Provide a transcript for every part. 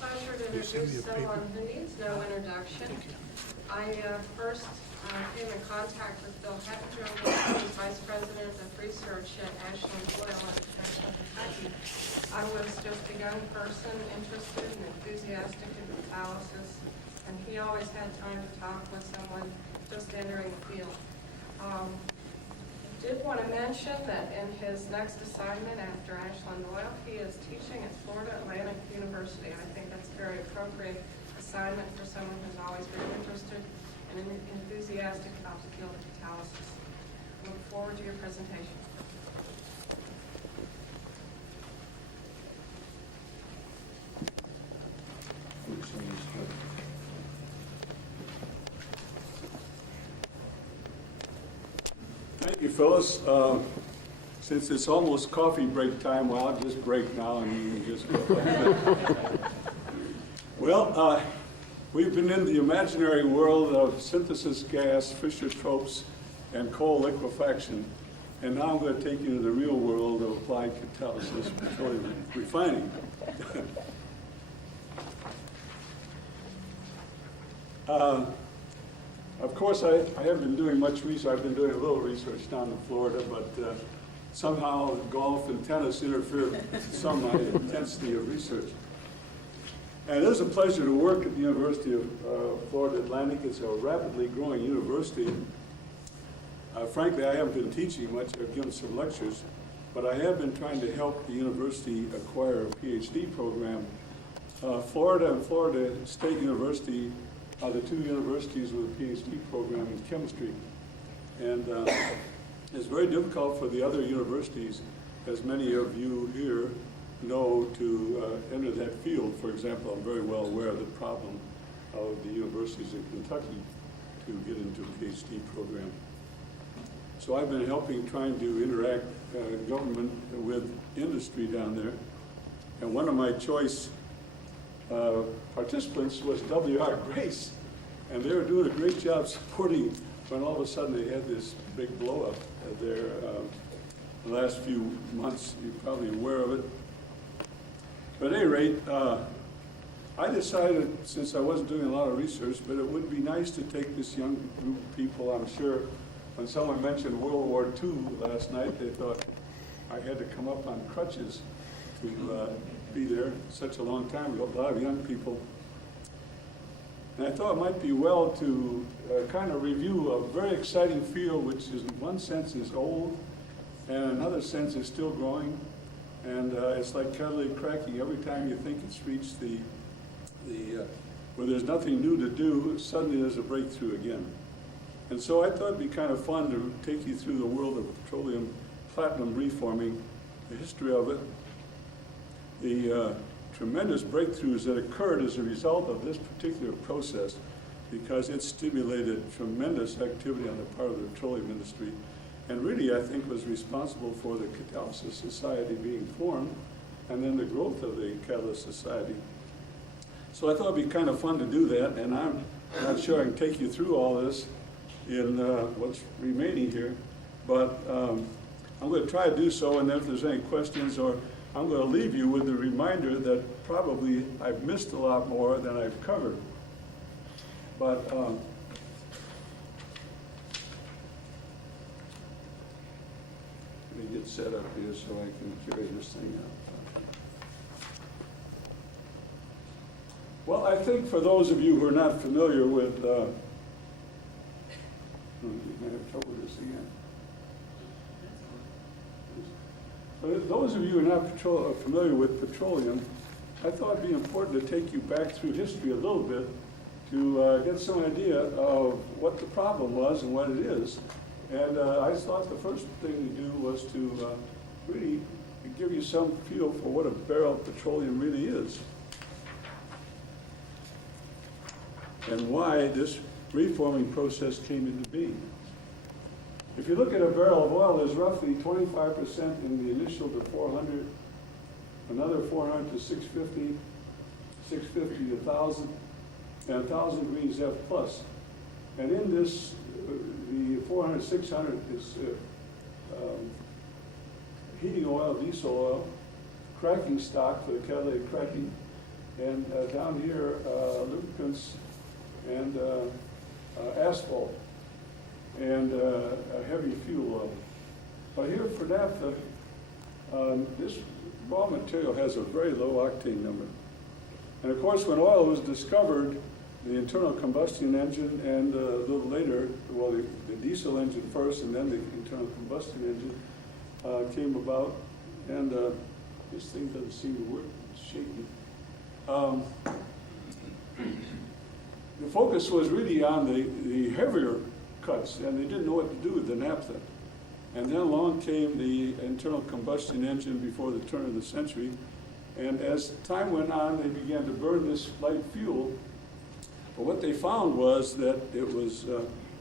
pleasure to introduce someone who needs no introduction. I first came in contact with Bill Hettinger, who is Vice President of Research at Ashland Oil in Ashland, Kentucky. I was just a young person interested and enthusiastic in catalysis, and he always had time to talk with someone just entering the field. I did want to mention that in his next assignment after Ashland Oil, he is teaching at Florida Atlantic University. I think that's a very appropriate assignment for someone who's always been interested and enthusiastic about the field of catalysis. Look forward to your presentation. Thank you, Phyllis. Since it's almost coffee break time, well, I'll just break now and you can just go. Well, we've been in the imaginary world of synthesis gas, Fischer-Tropsch, and coal liquefaction, and now I'm going to take you to the real world of applied catalysis, petroleum refining. Of course, I haven't been doing much research. I've been doing a little research down in Florida, but somehow golf and tennis interfered with some of my intensity of research. And it is a pleasure to work at the University of Florida Atlantic. It's a rapidly growing university. Frankly, I haven't been teaching much. I've given some lectures, but I have been trying to help the university acquire a PhD program. Florida and Florida State University are the two universities with a PhD program in chemistry. And it's very difficult for the other universities, as many of you here know, to enter that field. For example, I'm very well aware of the problem of the universities in Kentucky to get into a PhD program. So I've been helping, trying to interact government with industry down there. And one of my choice participants was W.R. Grace, and they were doing a great job supporting when all of a sudden they had this big blow up there the last few months. You're probably aware of it. But at any rate, I decided, since I wasn't doing a lot of research, but it would be nice to take this young group of people. I'm sure when someone mentioned World War II last night, they thought I had to come up on crutches to be there such a long time ago, a lot of young people. And I thought it might be well to kind of review a very exciting field, which is, in one sense is old, and in another sense is still growing. And it's like catalytic cracking. Every time you think it's reached where there's nothing new to do, suddenly there's a breakthrough again. And so I thought it'd be kind of fun to take you through the world of petroleum platinum reforming, the history of it, the tremendous breakthroughs that occurred as a result of this particular process, because it stimulated tremendous activity on the part of the petroleum industry, and really I think was responsible for the Catalysis Society being formed, and then the growth of the Catalyst Society. So I thought it'd be kind of fun to do that, and I'm not sure I can take you through all this in what's remaining here, but I'm going to try to do so, and then if there's any questions, or I'm going to leave you with the reminder that probably I've missed a lot more than I've covered. But let me get set up here so I can carry this thing out. Well, I think for those of you who are not familiar with, I'm going to have trouble with this again. But those of you who are not familiar with petroleum, I thought it'd be important to take you back through history a little bit to get some idea of what the problem was and what it is. And I thought the first thing to do was to really give you some feel for what a barrel of petroleum really is, and why this reforming process came into being. If you look at a barrel of oil, there's roughly 25% in the initial to 400, another 400 to 650, 650 to 1,000, and 1,000 green F plus. And in this, the 400, 600 is heating oil, diesel oil, cracking stock for the catalytic cracking, and down here, lubricants and asphalt and a heavy fuel oil. But here for naphtha, this raw material has a very low octane number. And of course, when oil was discovered, the internal combustion engine and a little later, well, the diesel engine first and then the internal combustion engine came about. And this thing doesn't seem to work, it's shaking. The focus was really on the heavier cuts, and they didn't know what to do with the naphtha. And then along came the internal combustion engine before the turn of the century. And as time went on, they began to burn this light fuel. But what they found was that it was,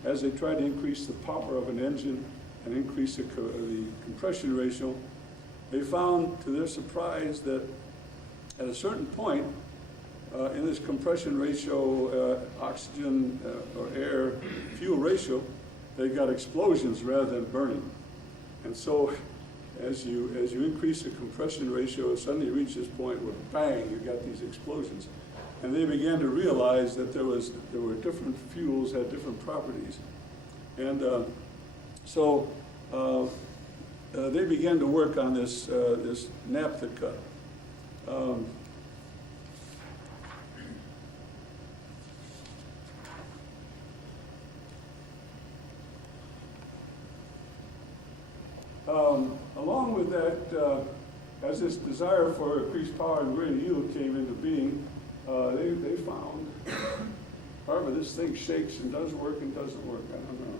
as they tried to increase the power of an engine and increase the compression ratio, they found, to their surprise, that at a certain point in this compression ratio, oxygen or air fuel ratio, they got explosions rather than burning. And so as you increase the compression ratio, it suddenly reaches this point where bang, you got these explosions. And they began to realize that there were different fuels had different properties. And so they began to work on this naphtha cut. Along with that, as this desire for increased power and greater yield came into being, they found, however, this thing shakes and does work and doesn't work, I don't know.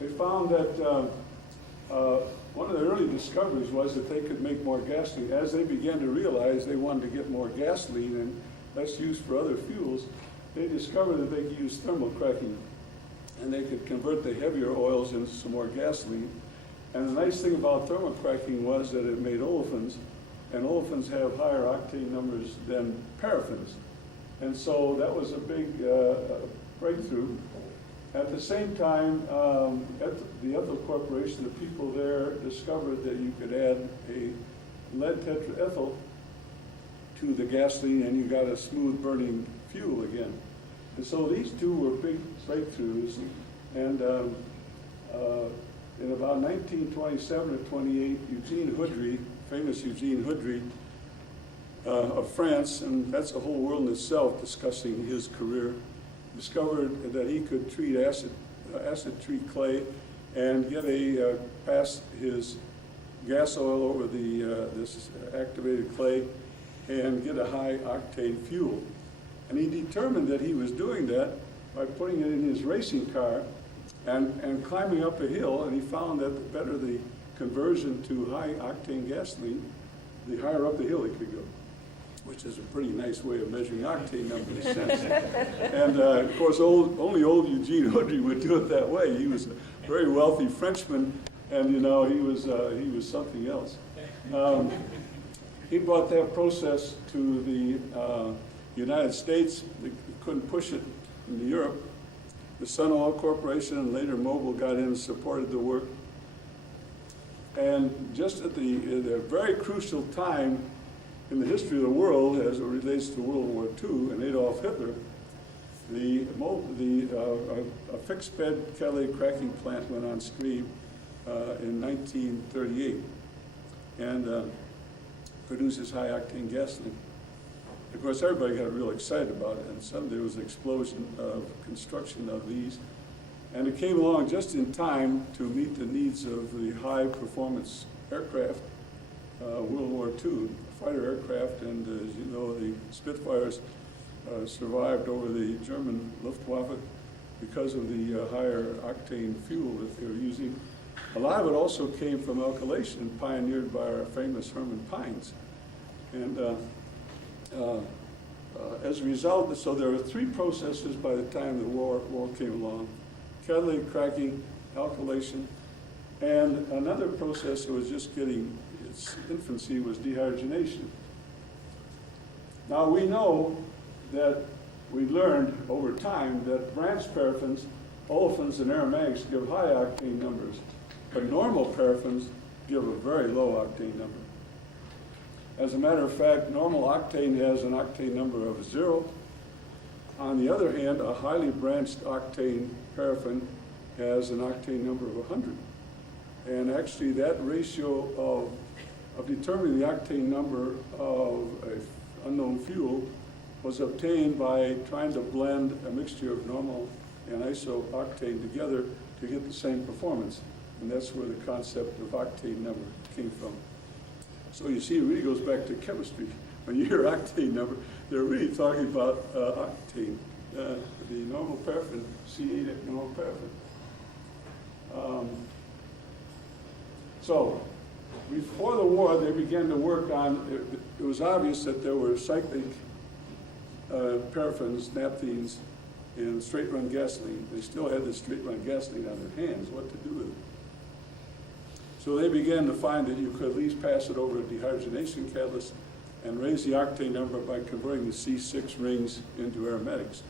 They found that one of the early discoveries was that they could make more gasoline. As they began to realize they wanted to get more gasoline and less use for other fuels, they discovered that they could use thermal cracking. And they could convert the heavier oils into some more gasoline. And the nice thing about thermal cracking was that it made olefins, and olefins have higher octane numbers than paraffins. And so that was a big breakthrough. At the same time, at the Ethyl Corporation, the people there discovered that you could add a lead tetraethyl to the gasoline and you got a smooth burning fuel again. And so these two were big breakthroughs, and in about 1927 or 28, Eugene Houdry, famous Eugene Houdry of France, and that's a whole world in itself discussing his career, discovered that he could treat acid treat clay and get pass his gas oil over this activated clay and get a high octane fuel. And he determined that he was doing that by putting it in his racing car and climbing up a hill, and he found that the better the conversion to high octane gasoline, the higher up the hill he could go, which is a pretty nice way of measuring octane number in a sense. And of course, only old Eugene Houdry would do it that way. He was a very wealthy Frenchman, and you know, he was something else. He brought that process to the United States. They couldn't push it into Europe. The Sun Oil Corporation and later Mobil got in and supported the work. And just at the very crucial time in the history of the world, as it relates to World War II and Adolf Hitler, a fixed bed catalytic cracking plant went on stream in 1938 and produces high octane gasoline. Of course, everybody got real excited about it, and suddenly there was an explosion of construction of these. And it came along just in time to meet the needs of the high-performance aircraft, World War II, fighter aircraft, and as you know, the Spitfires survived over the German Luftwaffe because of the higher octane fuel that they were using. A lot of it also came from alkylation, pioneered by our famous Herman Pines. And as a result, so there were three processes by the time the war came along: catalytic cracking, alkylation, and another process that was just getting its infancy was dehydrogenation. Now we know that we learned over time that branched paraffins, olefins, and aromatics give high octane numbers, but normal paraffins give a very low octane number. As a matter of fact, normal octane has an octane number of 0. On the other hand, a highly branched octane paraffin has an octane number of 100. And actually that ratio of determining the octane number of an unknown fuel was obtained by trying to blend a mixture of normal and isooctane together to get the same performance. And that's where the concept of octane number came from. So you see, it really goes back to chemistry. When you hear octane number, they're really talking about octane, the normal paraffin, C8 normal paraffin. So before the war, they began to work on, it was obvious that there were cyclic paraffins, naphthalene, and straight-run gasoline. They still had the straight-run gasoline on their hands, what to do with it. So they began to find that you could at least pass it over a dehydrogenation catalyst and raise the octane number by converting the C6 rings into aromatics.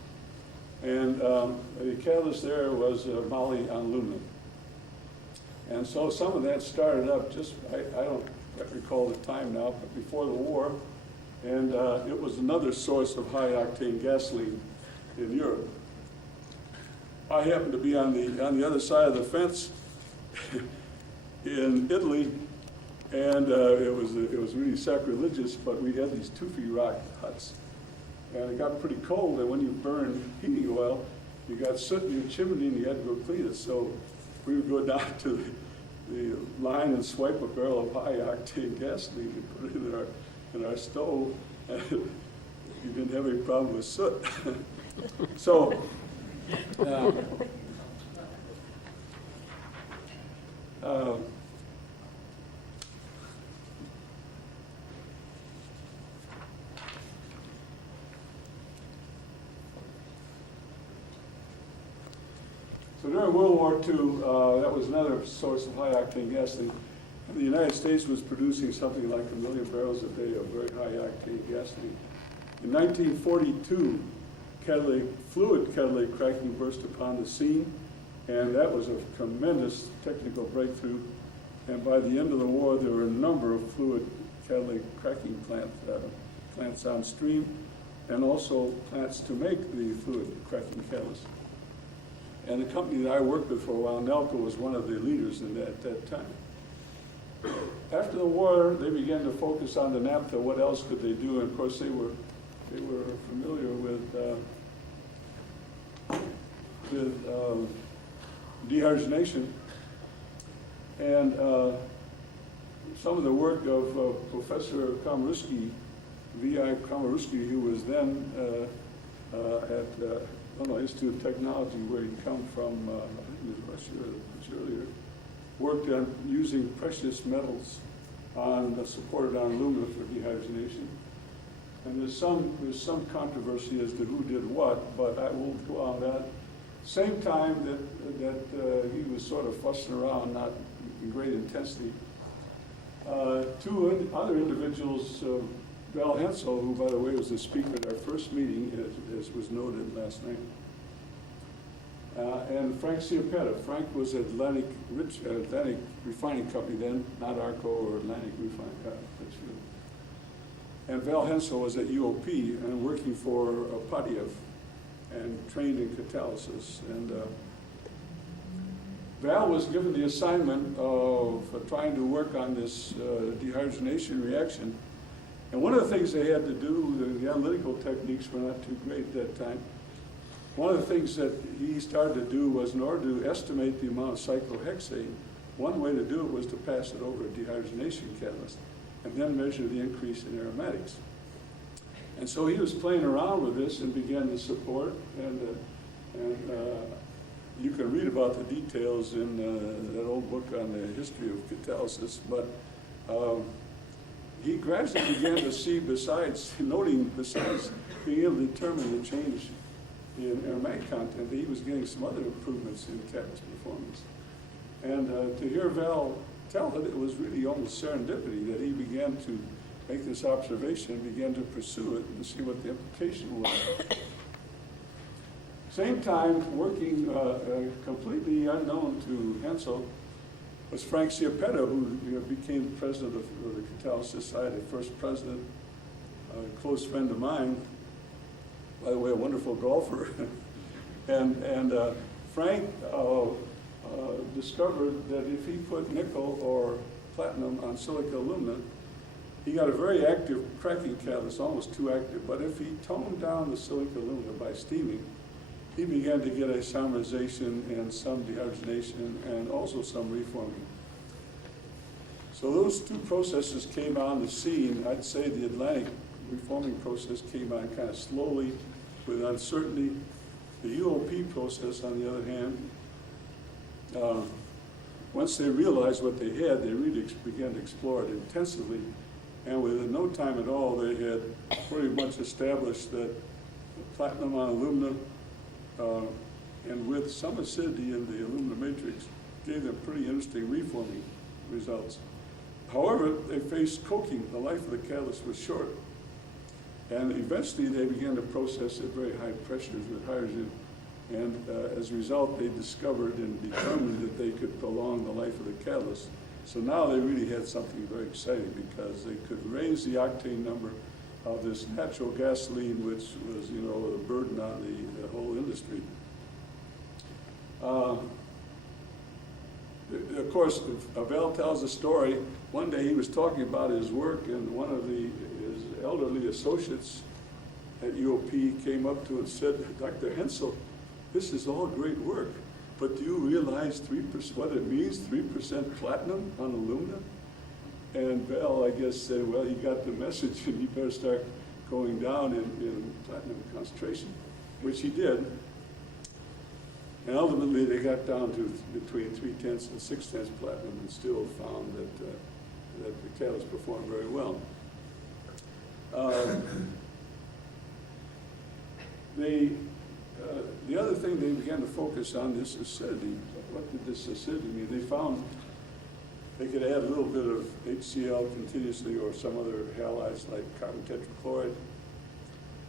And the catalyst there was moly on aluminum. And so some of that started up just, I don't recall the time now, but before the war. And it was another source of high octane gasoline in Europe. I happened to be on the other side of the fence in Italy, and it was really sacrilegious, but we had these tufi rock huts. And it got pretty cold, and when you burn heating oil, you got soot in your chimney and you had to go clean it. So we would go down to the line and swipe a barrel of high octane gasoline and put it in our stove, and you didn't have any problem with soot. So so during World War II, that was another source of high octane gasoline. And the United States was producing something like 1 million barrels a day of very high octane gasoline. In 1942, fluid catalytic cracking burst upon the scene, and that was a tremendous technical breakthrough. And by the end of the war, there were a number of fluid catalytic cracking plants on stream, and also plants to make the fluid cracking catalyst. And the company that I worked with for a while, Nalco, was one of the leaders in that at that time. After the war, they began to focus on the naphtha. What else could they do? And of course, they were familiar with dehydrogenation. And some of the work of Professor Komorowski, V.I. Komorowski, who was then at Illinois Institute of Technology, where he'd come from, I think it was Russia much earlier, worked on using precious metals supported on aluminum for dehydrogenation. And there's some controversy as to who did what, but I won't go on that. Same time that he was sort of fussing around, not in great intensity, two other individuals, Val Hensel, who, by the way, was the speaker at our first meeting, as was noted last night, and Frank Ciapetta. Frank was at Atlantic Refining Company then, not Arco or Atlantic Refining Company. And Val Hensel was at UOP and working for Padiev and trained in catalysis. And Val was given the assignment of trying to work on this dehydrogenation reaction. And one of the things they had to do, the analytical techniques were not too great at that time. One of the things that he started to do was, in order to estimate the amount of cyclohexane, one way to do it was to pass it over a dehydrogenation catalyst and then measure the increase in aromatics. And so he was playing around with this and began to support, and you can read about the details in that old book on the history of catalysis, but he gradually began to see, besides being able to determine the change in aromatic content, he was getting some other improvements in catalyst performance. And to hear Val tell it, it was really almost serendipity that he began to make this observation and began to pursue it and see what the implication was. Same time, working completely unknown to Hensel, was Frank Schiapetta, who became president of the Catalyst Society, first president, a close friend of mine, by the way, a wonderful golfer. and Frank discovered that if he put nickel or platinum on silica aluminum, he got a very active cracking catalyst, almost too active. But if he toned down the silica aluminum by steaming, he began to get isomerization and some dehydrogenation and also some reforming. So those two processes came on the scene. I'd say the Atlantic reforming process came on kind of slowly with uncertainty. The UOP process, on the other hand, once they realized what they had, they really began to explore it intensively. And within no time at all, they had pretty much established that platinum on aluminum and with some acidity in the aluminum matrix gave them pretty interesting reforming results. However, they faced coking. The life of the catalyst was short. And eventually they began to process at very high pressures with hydrogen. And as a result, they discovered and determined that they could prolong the life of the catalyst. So now they really had something very exciting because they could raise the octane number of this natural gasoline, which was, you know, a burden on the whole industry. Of course, Val tells a story. One day he was talking about his work, and one of his elderly associates at UOP came up to him and said, "Dr. Hensel, this is all great work, but do you realize 3% what it means, 3% platinum on aluminum?" And Val, I guess, said, "Well, he got the message, and he better start going down in platinum concentration," which he did. And ultimately, they got down to between 3/10 and 6/10 platinum, and still found that the catalyst performed very well. The other thing they began to focus on this acidity. What did this acidity mean? They found they could add a little bit of HCl continuously or some other halides like carbon tetrachloride.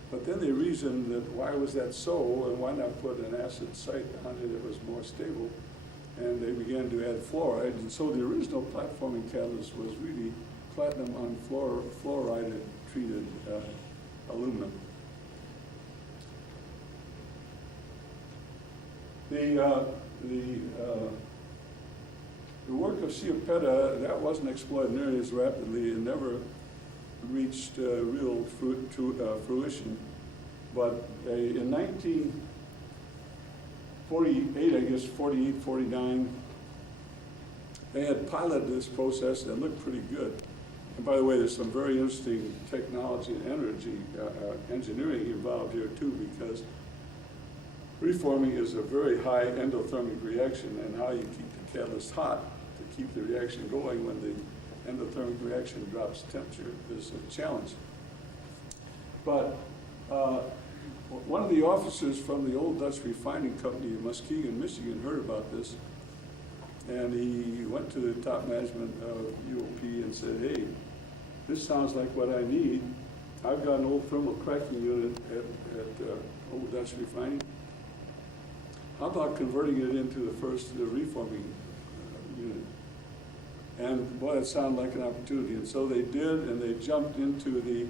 But then they reasoned that why was that so, and why not put an acid site on it that was more stable? And they began to add fluoride. And so the original platforming catalyst was really platinum on fluoride treated aluminum. The work of Schiapetta, that wasn't exploited nearly as rapidly and never reached real fruition. But in 1948, I guess 48, 49, they had piloted this process that looked pretty good. And by the way, there's some very interesting technology and engineering involved here too, because reforming is a very high endothermic reaction, and how you keep the catalyst hot to keep the reaction going when the endothermic reaction drops temperature is a challenge. But one of the officers from the old Dutch refining company in Muskegon, Michigan, heard about this, and he went to the top management of UOP and said, "Hey, this sounds like what I need. I've got an old thermal cracking unit at old Dutch refining. How about converting it into the reforming unit?" And boy, it sounded like an opportunity. And so they did, and they jumped into the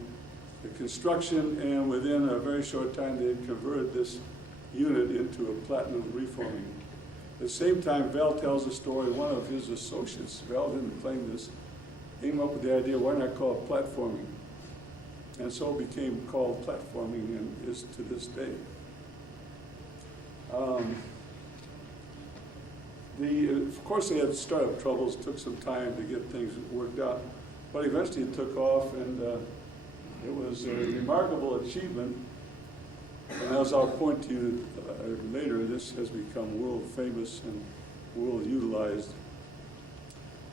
construction, and within a very short time, they had converted this unit into a platinum reforming. At the same time, Val tells a story, one of his associates, Val didn't claim this, came up with the idea, why not call it platforming? And so it became called platforming and is to this day. Of course, they had startup troubles. It took some time to get things worked out, but eventually it took off, and it was a remarkable achievement. And as I'll point to you later, this has become world famous and world utilized.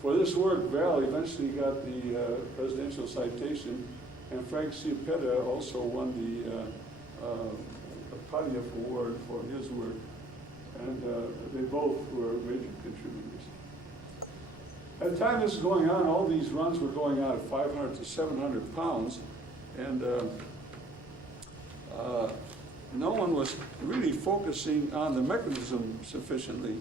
For this work, Val eventually got the presidential citation, and Frank Schiapetta also won the Padilla Award for his work, and they both were major contributors. At the time this was going on, all these runs were going on at 500 to 700 pounds, and no one was really focusing on the mechanism sufficiently.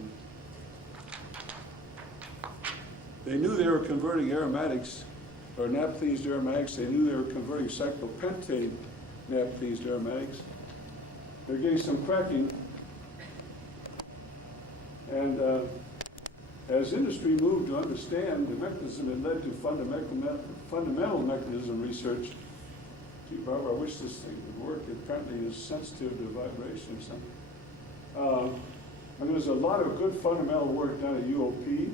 They knew they were converting aromatics, or naphthenes to aromatics. They knew they were converting cyclopentane naphthenes to aromatics. They're getting some cracking. And as industry moved to understand the mechanism, it led to fundamental mechanism research. Gee, Barbara, I wish this thing would work. It apparently is sensitive to vibration or something. And there's a lot of good fundamental work done at UOP,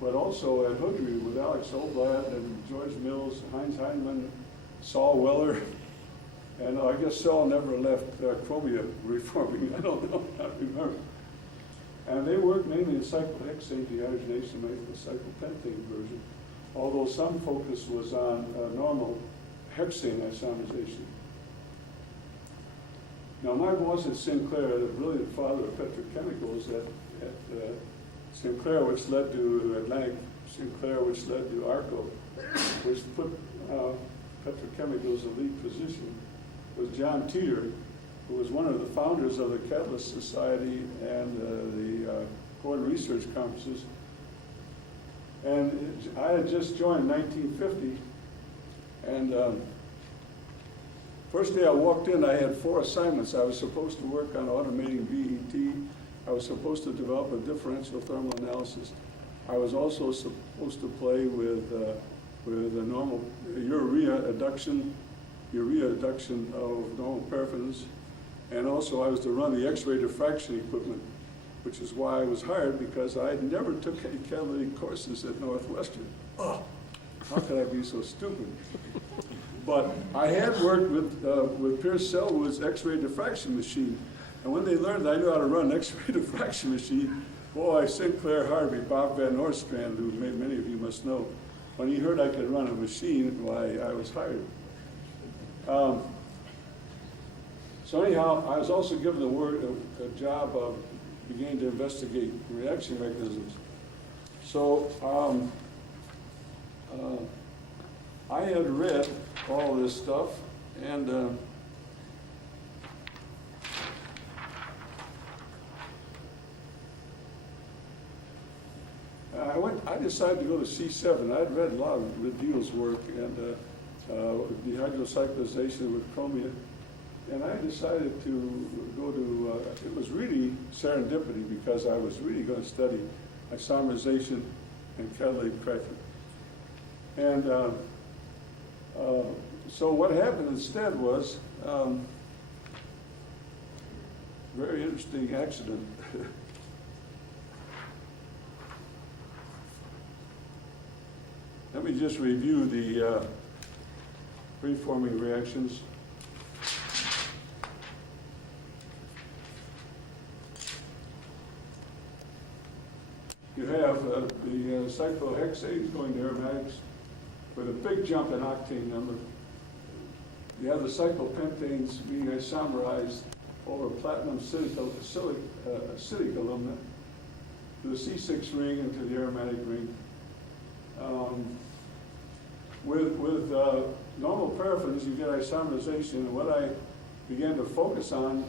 but also at Hoodry with Alex Oblatt and George Mills, Heinz Heinemann, Saul Weller, and I guess Saul never left chromia reforming. I don't know, I don't remember. And they worked mainly in cyclohexane dehydrogenation, making the cyclopentane version, although some focus was on normal hexane isomerization. Now, my boss at Sinclair, the brilliant father of petrochemicals at Sinclair, which led to Atlantic Sinclair, which led to ARCO, which put petrochemicals in lead position, was John Teeter, who was one of the founders of the Catalyst Society and the Gordon Research Conferences. And I had just joined in 1950, and first day I walked in, I had 4 assignments. I was supposed to work on automating VET. I was supposed to develop a differential thermal analysis. I was also supposed to play with a normal urea adduction of normal paraffins. And also I was to run the X-ray diffraction equipment, which is why I was hired, because I never took any catalytic courses at Northwestern. Oh, how could I be so stupid? But I had worked with Pierce Selwood's X-ray diffraction machine. And when they learned that I knew how to run an X-ray diffraction machine, boy, Sinclair Harvey, Bob Van Nostrand, who many of you must know, when he heard I could run a machine, why, I was hired. So anyhow, I was also given a job of beginning to investigate reaction mechanisms. So I had read all this stuff, and I decided to go to C7. I'd read a lot of Radil's work and dehydrocyclization with chromia, and I decided to go to, it was really serendipity, because I was really going to study isomerization and catalytic cracking. And so what happened instead was very interesting accident. Let me just review the preforming reactions. You have the cyclohexanes going to aromatics with a big jump in octane number. You have the cyclopentanes being isomerized over platinum acidic alumina to the C6 ring and to the aromatic ring. With normal paraffins, you get isomerization, and what I began to focus on,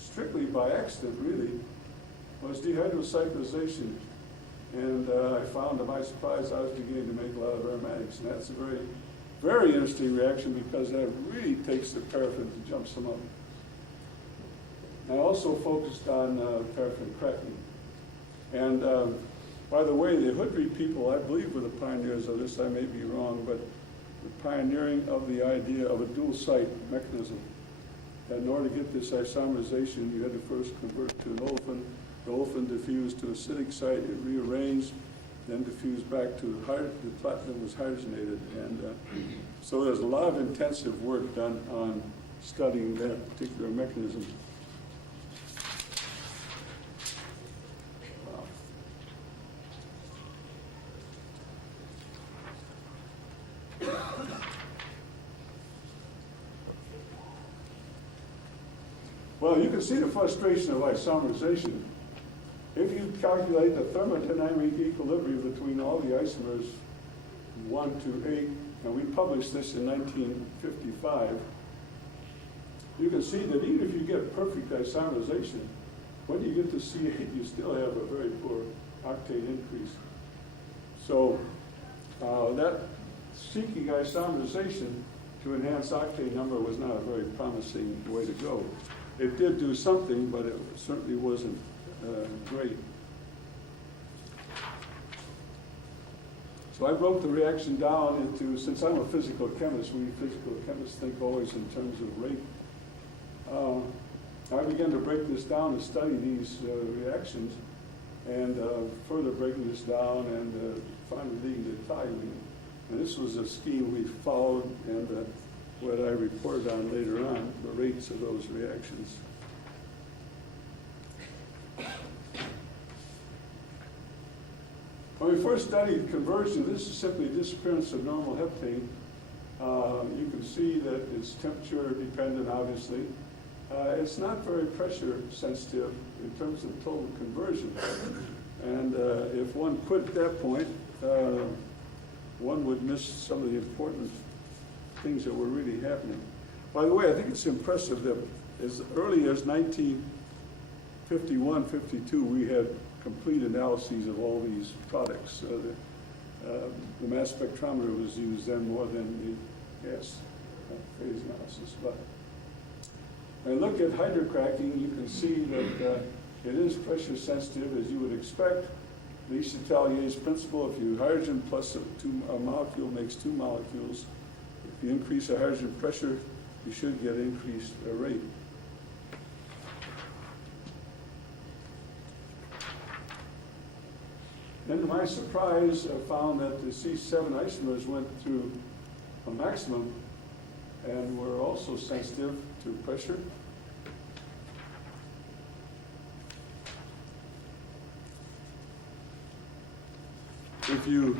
strictly by accident really, was dehydrocyclization. And I found, to my surprise, I was beginning to make a lot of aromatics, and that's a very, very interesting reaction, because that really takes the paraffin to jump some up. I also focused on paraffin cracking. And by the way, the Hoodry people, I believe, were the pioneers of this. I may be wrong, but the pioneering of the idea of a dual site mechanism. And in order to get this isomerization, you had to first convert to an olefin. The olefin diffused to acidic site, it rearranged, then diffused back to the platinum was hydrogenated. And so there's a lot of intensive work done on studying that particular mechanism. Well, you can see the frustration of isomerization. If you calculate the thermodynamic equilibrium between all the isomers, 1 to 8, and we published this in 1955, you can see that even if you get perfect isomerization, when you get to C8, you still have a very poor octane increase. So that seeking isomerization to enhance octane number was not a very promising way to go. It did do something, but it certainly wasn't great. So I broke the reaction down into, since I'm a physical chemist, we physical chemists think always in terms of rate. I began to break this down and study these reactions, and further breaking this down and finally leading to toluene. And this was a scheme we followed, and what I reported on later on, the rates of those reactions. When we first studied conversion, this is simply disappearance of normal heptane. You can see that it's temperature dependent, obviously. It's not very pressure sensitive in terms of total conversion. And if one quit at that point, one would miss some of the important things that were really happening. By the way, I think it's impressive that as early as 1951, 52, we had complete analyses of all these products. The mass spectrometer was used then more than the gas phase analysis. But when I look at hydrocracking, you can see that it is pressure sensitive, as you would expect. Le Chatelier's principle: if you hydrogen plus a molecule makes two molecules, if you increase the hydrogen pressure, you should get increased rate. Then, to my surprise, I found that the C7 isomers went through a maximum and were also sensitive to pressure. If you